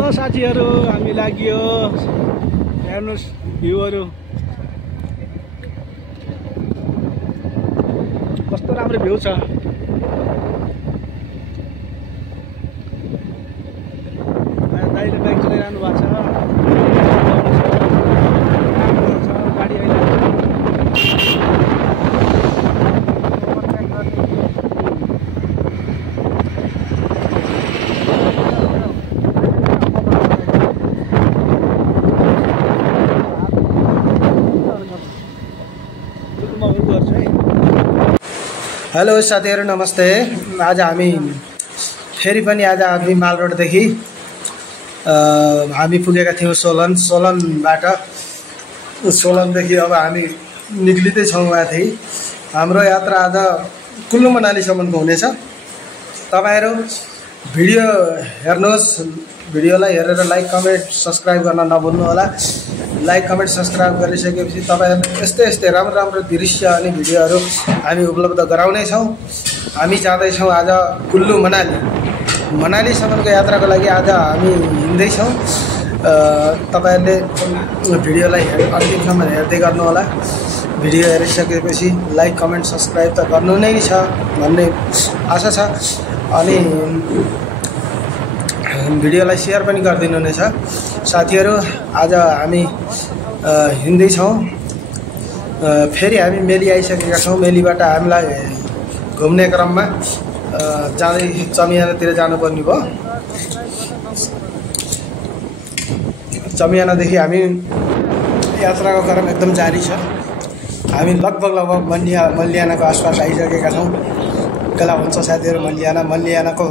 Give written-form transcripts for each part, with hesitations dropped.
ल साथीहरु हामी लाग्यो हेर्नुस् भ्यूहरु कस्तो राम्रो भ्यू छ दाइले बाइक चलाइरहनु भएको छ गाडी हेलो साथीहरु नमस्ते। आज हामी फेरि पनि आज हामी माल रोडदेखि हामी पुगेका थियौं सोलनदेखि अब हामी निक्लिँदै छौं माथि। हाम्रो यात्रा आज कुल्लु मनालीसम्मको हुनेछ। तपाईहरु भिडियो हेर्नुहोस्, भिडियोलाई हेरेर लाइक कमेन्ट सब्स्क्राइब गर्न नभुल्नु होला। लाइक कमेन्ट सब्स्क्राइब गरिसकेपछि तपाईहरुले यस्तै राम्रो राम्रो दृश्य अनि भिडियोहरु हामी उपलब्ध गराउने छौं। हामी जाँदै छौं आज कुल्लु मनालीसम्मको यात्राको लागि आज हामी हिँड्दै छौं। तपाईहरुले भिडियोलाई अन्तिमसम्म हेर्दै गर्नु होला। भिडियो हेरिसकेपछि लाइक कमेन्ट सब्स्क्राइब त गर्नु नै छ भन्ने आशा छ अनि भिडियोलाई शेयर पनि गरिदिनु हुनेछ। साथीहरु आज हामी हिँड्दै छौं। फेरि हामी मेली आइसकेका छौं। मेलीबाट हामीलाई घुम्ने क्रममा जाँदै चमियानातिर जानुपर्ने भयो। चमियानादेखि हामी यात्राको क्रम एकदम जारी छ। हामी लगभग मल्लियानाको आसपास आइसकेका छौं। कला हुन्छ साथीहरु मल्लियानाको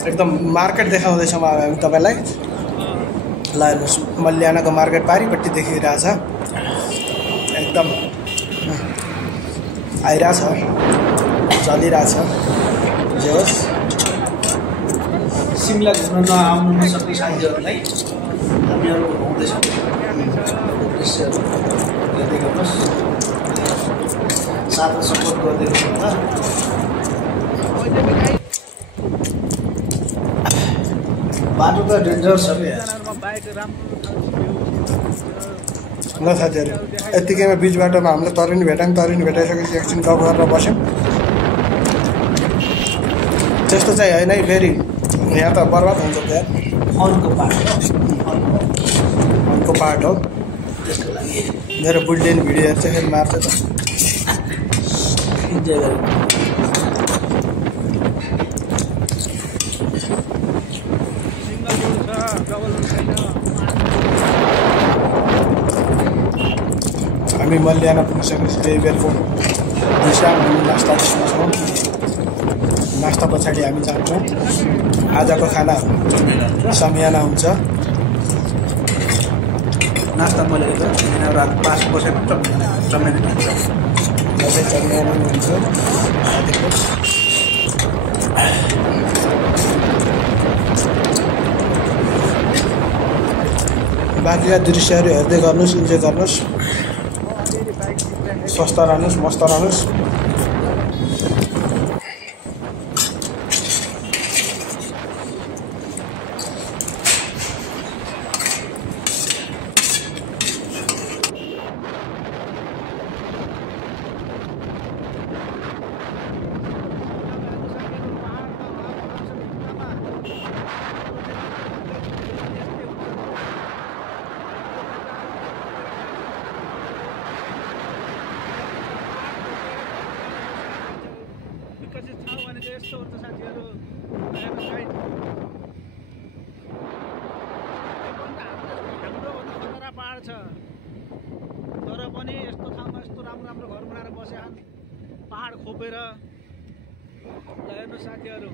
एकदम मार्केट देखाउँदैछौँ हामी तपाईलाई। ल हेर्नुहोस् मल्लियानाको मार्केट पारिपट्टि देखिरहेछ। एकदम आइरहेछ, चलिरहेछ। जे होस् सिमला घुम्न नआउनु नसक्ने साथीहरुलाई हामीहरु घुमाउँदैछौँ। दृश्यहरु हेर्दै गर्नुहोस्, साथमा सपोर्ट गर्दै गर्नु होला। बाटो त डेन्जर छ नि ल साथीहरु, यतिकैमा बीच बाटोमा हामीले तरुनी भेटाइसकेपछि एकछिन गफ गरेर बस्यौं। त्यस्तो चाहिँ होइन है, फेरि यहाँ त बर्बाद हुन्छ त्यहाँ। फनको पार्ट हो। त्यसको लागि मेरो बुढीले नि भिडियो हेर्छ, फेरि मार्छ त। इन्जोय गरौँ। हामी मल्लियाना पुगिसकेपछि त्यही बेरको दिशा हामी नास्ता गर्छौँ। नास्ता पछाडि हामी जान्छौँ। आजको खाना समियाना हुन्छ। नास्ता मैले रात 5% चमेली हुन्छ। चमियाना हुन्छ। बाँकीका दृश्यहरू हेर्दै गर्नुहोस्, इन्जोय गर्नुहोस्। स्वस्थ रहनुहोस्, मस्त रहनुहोस्। यस्तो हुन्छ साथीहरु, हाम्रो खतरा पहाड छ, तर पनि यस्तो ठाउँमा यस्तो राम्रो घर बनाएर बसेका पहाड खोपेर। हेर्नु साथीहरु,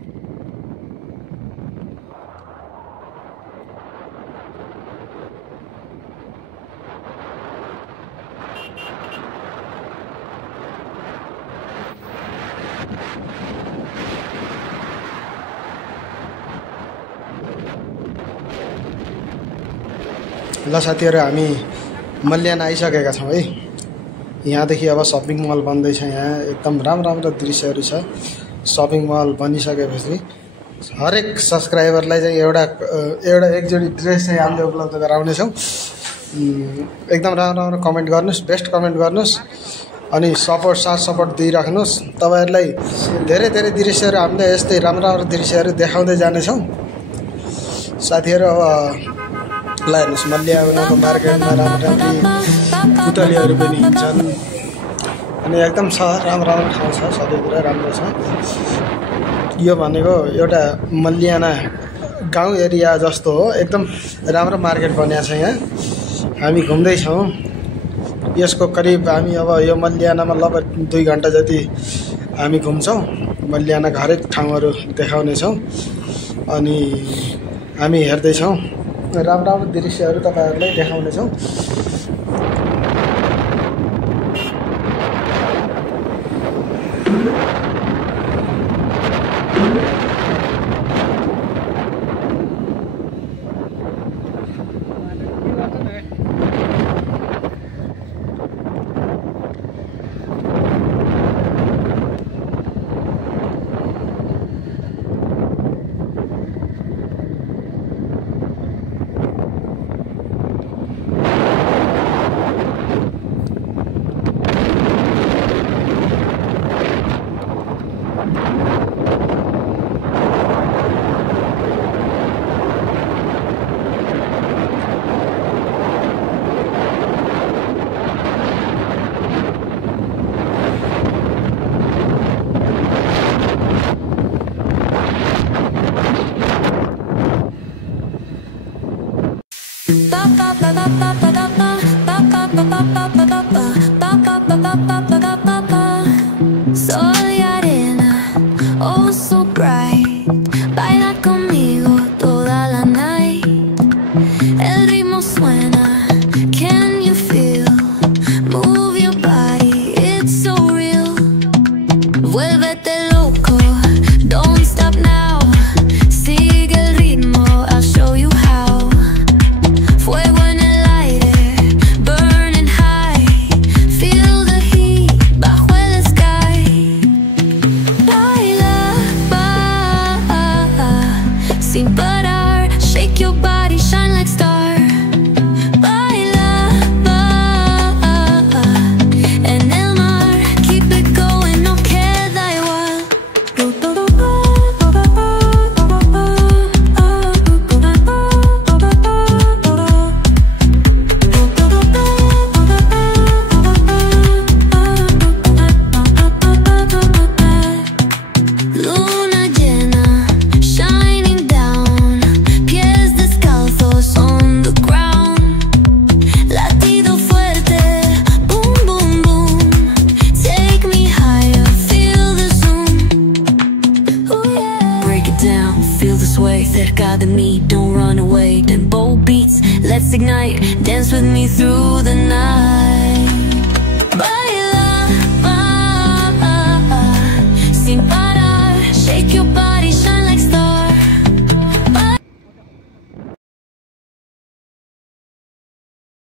ल साथीहरु, हामी मल्लियाना आइसकेका छौँ है। यहाँदेखि अब सपिङ मल बन्दैछ। यहाँ एकदम राम्रो दृश्यहरू छ। सपिङ मल बनिसकेपछि हरेक सब्सक्राइबरलाई चाहिँ एउटा एक जोडी ड्रेस चाहिँ हामीले उपलब्ध गराउनेछौँ। एकदम राम्रो राम्रो कमेन्ट गर्नुहोस्, बेस्ट कमेन्ट गर्नुहोस् अनि साथ सपोर्ट दिइराख्नुहोस्। तपाईँहरूलाई धेरै धेरै दृश्यहरू हामीले यस्तै राम्रो राम्रो दृश्यहरू देखाउँदै जानेछौँ। साथीहरू अब ल हेर्नुहोस्, मल्लियाको मार्केटमा राम्रो पुतलीहरू पनि हिँड्छन् अनि एकदम छ राम्रो राम्रो ठाउँ छ, सबै कुरा राम्रो छ। यो भनेको एउटा मल्लियाना गाउँ एरिया जस्तो हो, एकदम राम्रो मार्केट बनिएको छ। यहाँ हामी घुम्दैछौँ, यसको करिब हामी अब यो मल्लियानामा लगभग 2 घन्टा जति हामी घुम्छौँ। मल्लियानाका हरेक ठाउँहरू देखाउनेछौँ अनि हामी हेर्दैछौँ, राम्रो राम्रो दृश्यहरू तपाईँहरूलाई देखाउनेछौँ। Sol y arena, oh so bright, baila conmigo toda la night. El ritmo suena, can you feel? Move your body, it's so real. Vuélvete loco, don't stop now. Sigue el ritmo, I'll show you how. Fuego en el aire, burning high. Feel the heat bajo el sky. Baila, sin parar. Shake your body, shine like star. Baila, en el mar. Keep it going, no queda igual. Luna llena, shining down. Pies descalzos on the ground. Latido fuerte, boom, boom, boom. Take me higher, feel the zoom. Oh yeah. Break it down, feel the sway. Cerca de mí, don't run away. Tempo beats, let's ignite. Dance with me through the night.